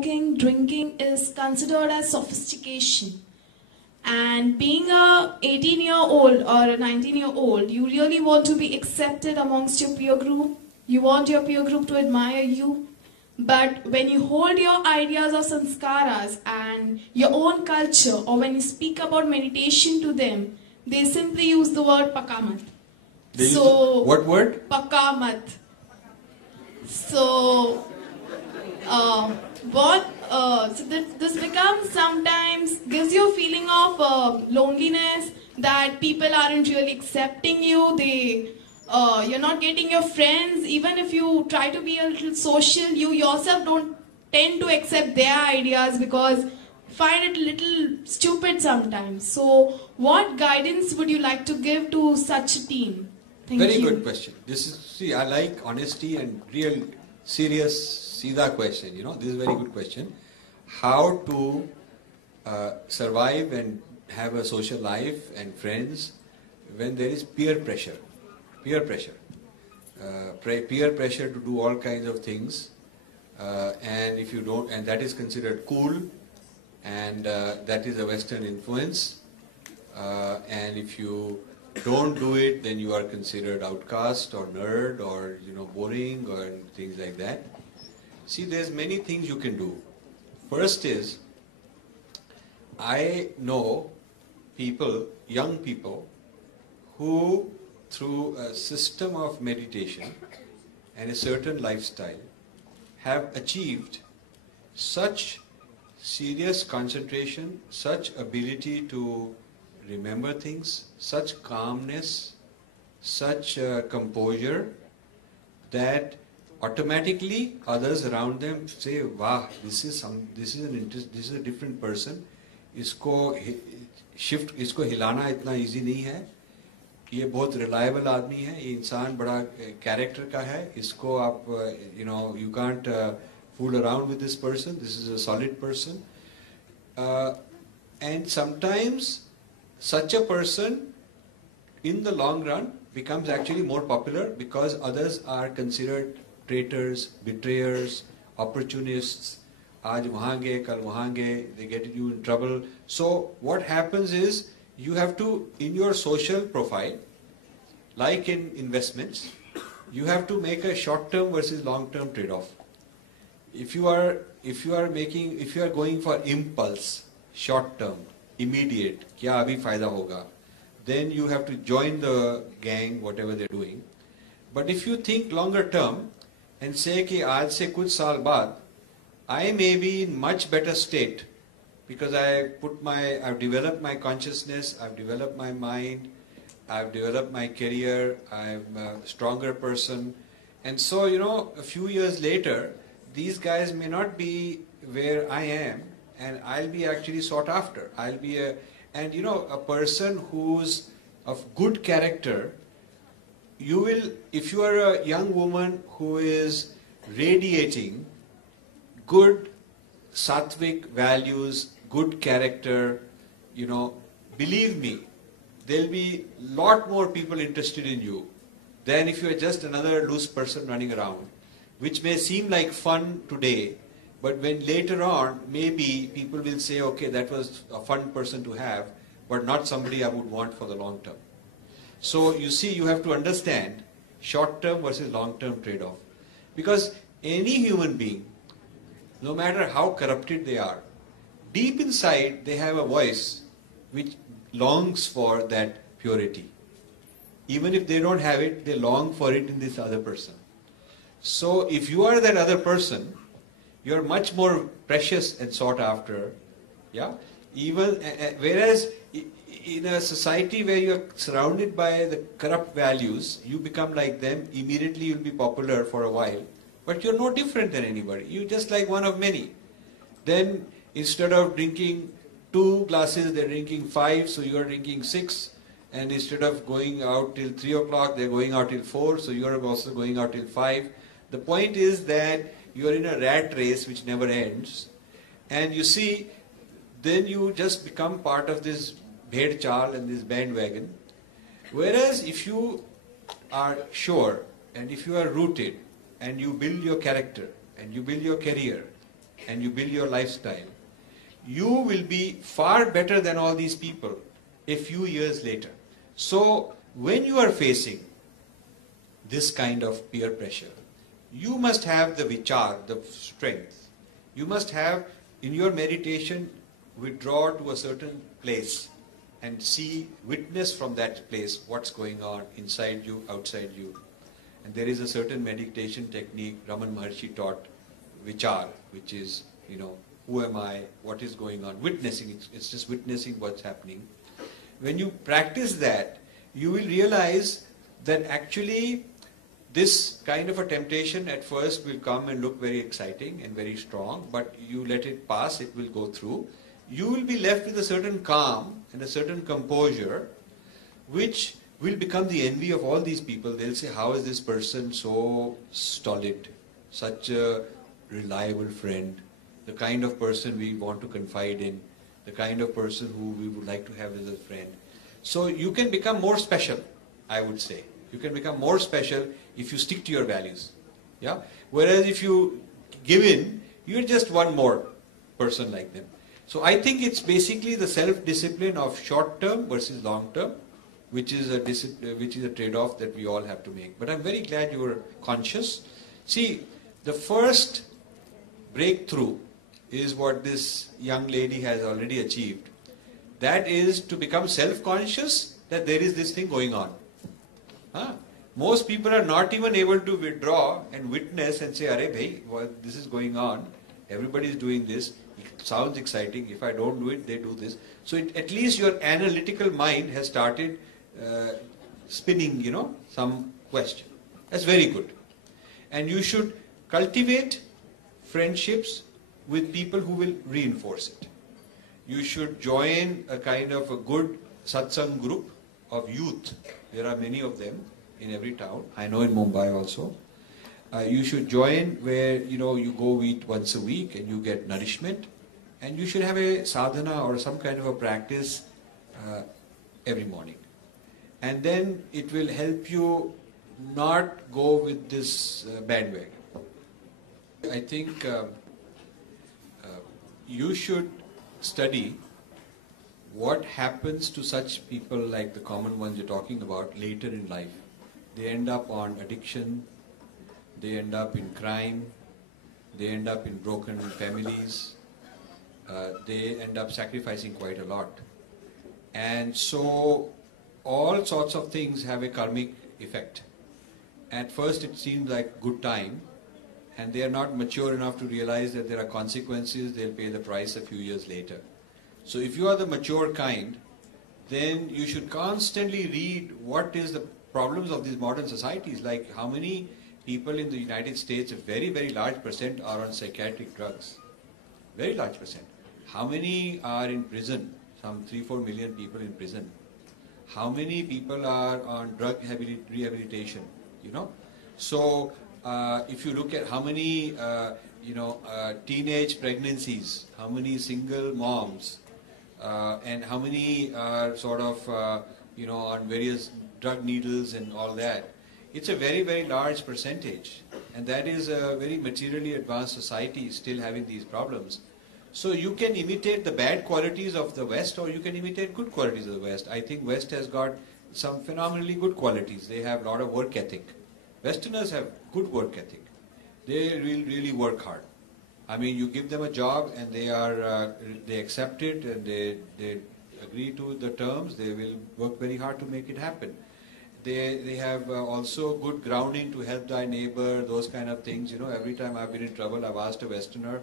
Drinking is considered as sophistication. And being a 18-year-old or a 19-year-old, you really want to be accepted amongst your peer group. You want your peer group to admire you. But when you hold your ideas of sanskaras and your own culture, or when you speak about meditation to them, they simply use the word pakamat. What word? Pakamat. So, this becomes sometimes, gives you a feeling of loneliness, that people aren't really accepting you, you're not getting your friends. Even if you try to be a little social, you yourself don't tend to accept their ideas because find it a little stupid sometimes. So what guidance would you like to give to such a team? Thank you. Very good question. See, I like honesty and real serious Sida question, this is a very good question. How to survive and have a social life and friends when there is peer pressure. Peer pressure. Peer pressure to do all kinds of things, and if you don't, and that is considered cool, and that is a Western influence, and if you don't do it, then you are considered outcast or nerd or boring or things like that. See, there's many things you can do. First is, I know people, young people, who through a system of meditation and a certain lifestyle have achieved such serious concentration, such ability to remember things, such calmness, such composure, that automatically others around them say, "Wow, this is a different person. इसको हिलाना इतना easy नहीं है. ये बहुत reliable आदमी है. ये इंसान बड़ा character का है. इसको आप you can't fool around with this person. This is a solid person." And sometimes such a person in the long run becomes actually more popular because others are considered traitors, betrayers, opportunists. Aaj wahan gaye, kal wahan gaye, they get you in trouble. So what happens is, you have to, in your social profile, like in investments, you have to make a short-term versus long-term trade-off. If you are going for impulse, short-term, immediate, kya abhi fayda hoga, then you have to join the gang, whatever they're doing. But if you think longer term and say ki aaj se kuch saal baad, I may be in much better state because I've developed my consciousness, I've developed my mind, I've developed my career, I'm a stronger person. And so, a few years later, these guys may not be where I am, and I'll be actually sought after. A person who's of good character, if you are a young woman who is radiating good sattvic values, good character, believe me, there'll be lot more people interested in you than if you are just another loose person running around, which may seem like fun today, but when later on, maybe people will say, okay, that was a fun person to have, but not somebody I would want for the long term. So you see, you have to understand short-term versus long-term trade-off. Because any human being, no matter how corrupted they are, deep inside they have a voice which longs for that purity. Even if they don't have it, they long for it in this other person. So if you are that other person, you are much more precious and sought after. Yeah. Whereas in a society where you are surrounded by the corrupt values, you become like them. Immediately you'll be popular for a while, but you're no different than anybody. You're just like one of many. Then instead of drinking 2 glasses, they're drinking 5, so you are drinking 6. And instead of going out till 3 o'clock, they're going out till 4, so you are also going out till 5. The point is that you are in a rat race which never ends. And you see, then you just become part of this bhed chal and this bandwagon. Whereas if you are sure and if you are rooted and you build your character and you build your career and you build your lifestyle, you will be far better than all these people a few years later. So when you are facing this kind of peer pressure, you must have the vichar, the strength. You must have, in your meditation, withdraw to a certain place and see, witness from that place what's going on inside you, outside you. And there is a certain meditation technique Raman Maharshi taught, vichar, which is, who am I, what is going on, witnessing, it's just witnessing what's happening. When you practice that, you will realize that actually this kind of a temptation at first will come and look very exciting and very strong, but you let it pass, it will go through. You will be left with a certain calm and a certain composure, which will become the envy of all these people. They'll say, how is this person so stolid, such a reliable friend, the kind of person we want to confide in, the kind of person who we would like to have as a friend. So you can become more special, I would say. You can become more special if you stick to your values. Yeah? Whereas if you give in, you're just one more person like them. So I think it's basically the self-discipline of short-term versus long-term, which is a trade-off that we all have to make. But I'm very glad you were conscious. See, the first breakthrough is what this young lady has already achieved. That is to become self-conscious that there is this thing going on. Most people are not even able to withdraw and witness and say, "Arey bhai, well, this is going on. Everybody is doing this. It sounds exciting. If I don't do it, they do this." So at least your analytical mind has started spinning, some question. That's very good. And you should cultivate friendships with people who will reinforce it. You should join a kind of a good satsang group of youth. There are many of them in every town. I know in Mumbai also. You should join where, you go eat once a week and you get nourishment. And you should have a sadhana or some kind of a practice every morning. And then it will help you not go with this bandwagon. I think you should study what happens to such people like the common ones you're talking about later in life. They end up on addiction, they end up in crime, they end up in broken families, they end up sacrificing quite a lot. And so all sorts of things have a karmic effect. At first it seems like good time, and they are not mature enough to realize that there are consequences, they'll pay the price a few years later. So if you are the mature kind, then you should constantly read what is the problems of these modern societies, like how many people in the United States, a very, very large percent are on psychiatric drugs. Very large percent. How many are in prison? Some 3-4 million people in prison. How many people are on drug rehabilitation? So if you look at how many teenage pregnancies, how many single moms, and how many are sort of on various drug needles and all that, it's a very, very large percentage, and that is a very materially advanced society still having these problems. So you can imitate the bad qualities of the West, or you can imitate good qualities of the West. I think West has got some phenomenally good qualities. They have a lot of work ethic. Westerners have good work ethic. They really work hard. I mean, you give them a job and they accept it and they agree to the terms. They will work very hard to make it happen. They have also good grounding to help thy neighbor, those kind of things. Every time I've been in trouble, I've asked a Westerner,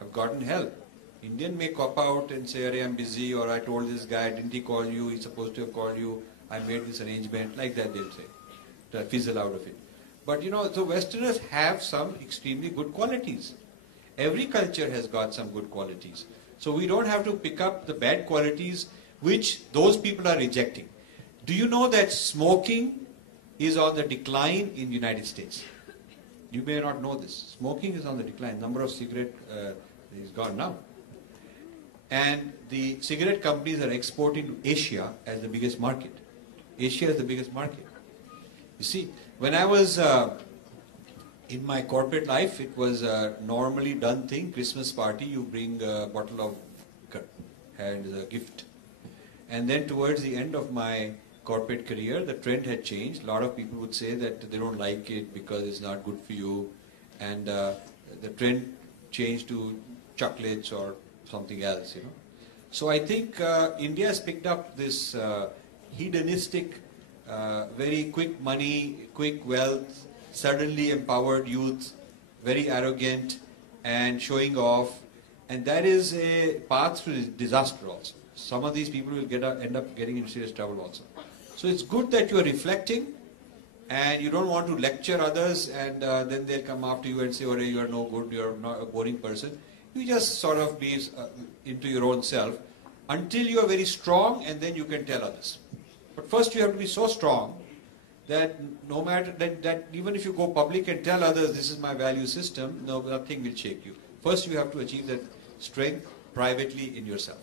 I've gotten help. Indian may cop out and say, "Arey, I'm busy," or "I told this guy, didn't he call you? He's supposed to have called you. I made this arrangement." Like that they'll say, to fizzle out of it. But the Westerners have some extremely good qualities. Every culture has got some good qualities. So we don't have to pick up the bad qualities which those people are rejecting. Do you know that smoking is on the decline in the United States? You may not know this. Smoking is on the decline. Number of cigarette is gone now. And the cigarette companies are exporting to Asia as the biggest market. Asia is the biggest market. You see, when I was In my corporate life, it was a normally done thing. Christmas party, you bring a bottle of liquor as a gift. And then towards the end of my corporate career, the trend had changed. A lot of people would say that they don't like it because it's not good for you. And the trend changed to chocolates or something else, you know. So I think India has picked up this hedonistic, very quick money, quick wealth, suddenly empowered youth, very arrogant and showing off, and that is a path to disaster also. Some of these people will end up getting into serious trouble also. So it's good that you are reflecting and you don't want to lecture others and then they'll come after you and say, oh, you are no good, you are not a boring person. You just sort of be into your own self until you are very strong, and then you can tell others. But first you have to be so strong that no matter that even if you go public and tell others this is my value system, nothing will shake you. First you have to achieve that strength privately in yourself.